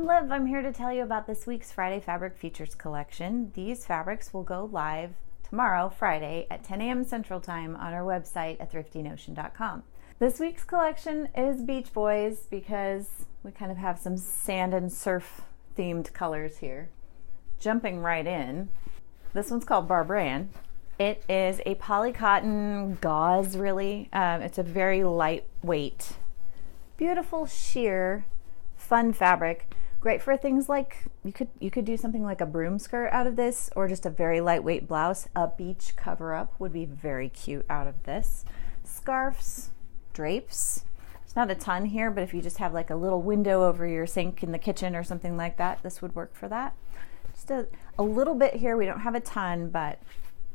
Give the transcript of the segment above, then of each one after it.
I'm Liv. I'm here to tell you about this week's Friday Fabric Features collection. These fabrics will go live tomorrow, Friday, at 10 a.m. Central Time on our website at thriftynotion.com. This week's collection is Beach Boys because we kind of have some sand and surf themed colors here. Jumping right in, this one's called Barbarian. It is a poly cotton gauze, really. It's a very lightweight, beautiful sheer, fun fabric. Great for things like, you could do something like a broom skirt out of this, or just a very lightweight blouse. A beach cover-up would be very cute out of this. Scarves, drapes. There's not a ton here, but if you just have like a little window over your sink in the kitchen or something like that, this would work for that. Just a little bit here. We don't have a ton, but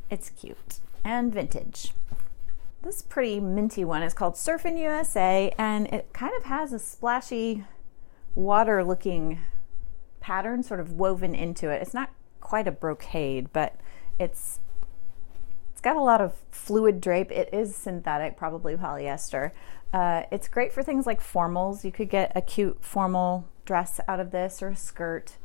it's cute and vintage. This pretty minty one is called Surfin' USA, and it kind of has a splashy water looking pattern sort of woven into it. It's not quite a brocade, but it's got a lot of fluid drape. It is synthetic, probably polyester. It's great for things like formals. You could get a cute formal dress out of this, or a skirt.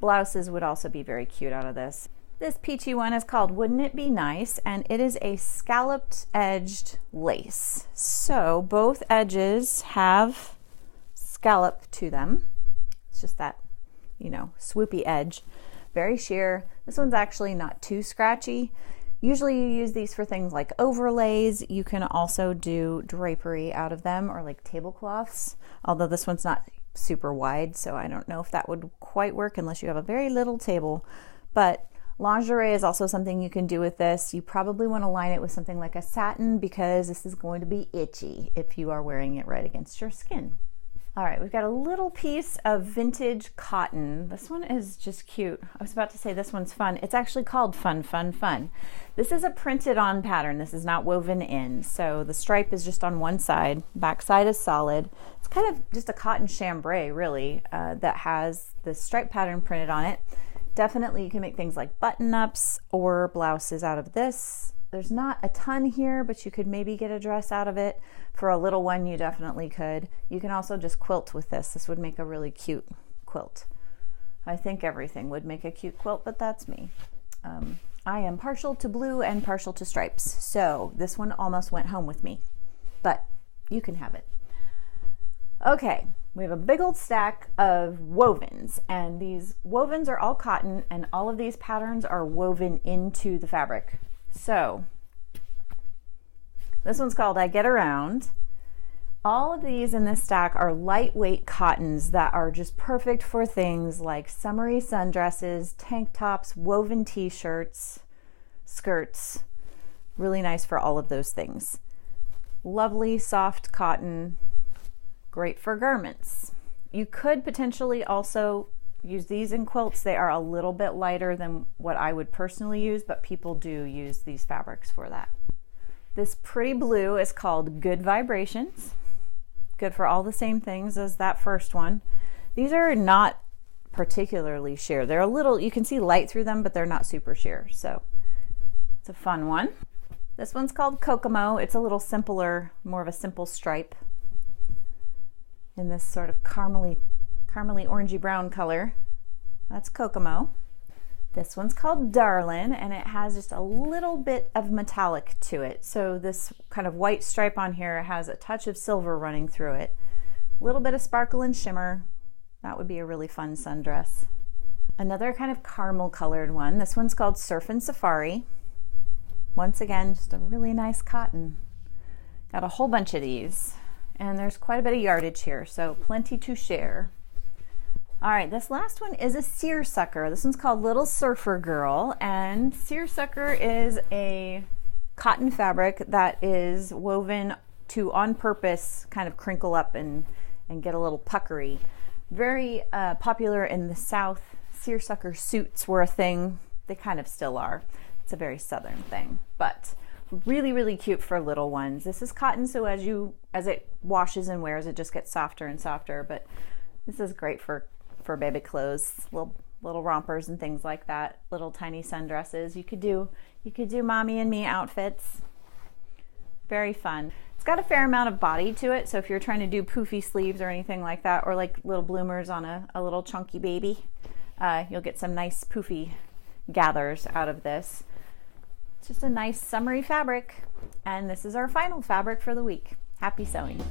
Blouses would also be very cute out of this. This peachy one is called Wouldn't It Be Nice, and it is a scalloped edged lace. So both edges have scallop to them. It's just that, you know, swoopy edge. Very sheer. This one's actually not too scratchy. Usually you use these for things like overlays. You can also do drapery out of them, or like tablecloths, although this one's not super wide, so I don't know if that would quite work unless you have a very little table. But lingerie is also something you can do with this. You probably want to line it with something like a satin, because this is going to be itchy if you are wearing it right against your skin. All right, we've got a little piece of vintage cotton. This one is just cute. I was about to say this one's fun. It's actually called Fun, Fun, Fun. This is a printed on pattern. This is not woven in. So the stripe is just on one side. Back side is solid. It's kind of just a cotton chambray, really, that has the stripe pattern printed on it. Definitely you can make things like button-ups or blouses out of this. There's not a ton here, but you could maybe get a dress out of it. For a little one, you definitely could. You can also just quilt with this. This would make a really cute quilt. I think everything would make a cute quilt, but that's me. I am partial to blue and partial to stripes, so this one almost went home with me, but you can have it. Okay, we have a big old stack of wovens, and these wovens are all cotton, and all of these patterns are woven into the fabric. So this one's called I Get Around. All of these in this stack are lightweight cottons that are just perfect for things like summery sundresses, tank tops, woven t-shirts, skirts. Really nice for all of those things. Lovely soft cotton, great for garments. You could potentially also use these in quilts. They are a little bit lighter than what I would personally use, but people do use these fabrics for that. This pretty blue is called Good Vibrations. Good for all the same things as that first one. These are not particularly sheer. They're a little, you can see light through them, but they're not super sheer. So it's a fun one. This one's called Kokomo. It's a little simpler, more of a simple stripe in this sort of caramely orangey brown color. That's Kokomo. This one's called Darlin', and it has just a little bit of metallic to it. So this kind of white stripe on here has a touch of silver running through it. A little bit of sparkle and shimmer. That would be a really fun sundress. Another kind of caramel colored one. This one's called Surfin' Safari. Once again, just a really nice cotton. Got a whole bunch of these, and there's quite a bit of yardage here, so plenty to share. All right, this last one is a seersucker. This one's called Little Surfer Girl, and seersucker is a cotton fabric that is woven to, on purpose, kind of crinkle up and get a little puckery. Very popular in the South. Seersucker suits were a thing. They kind of still are. It's a very Southern thing, but really, really cute for little ones. This is cotton, so as it washes and wears, it just gets softer and softer, but this is great for baby clothes, little rompers and things like that, little tiny sundresses. You could do mommy and me outfits. Very fun. It's It's got a fair amount of body to it, so if you're trying to do poofy sleeves or anything like that, or like little bloomers on a little chunky baby, you'll get some nice poofy gathers out of this. It's just a nice summery fabric, and this is our final fabric for the week. Happy sewing!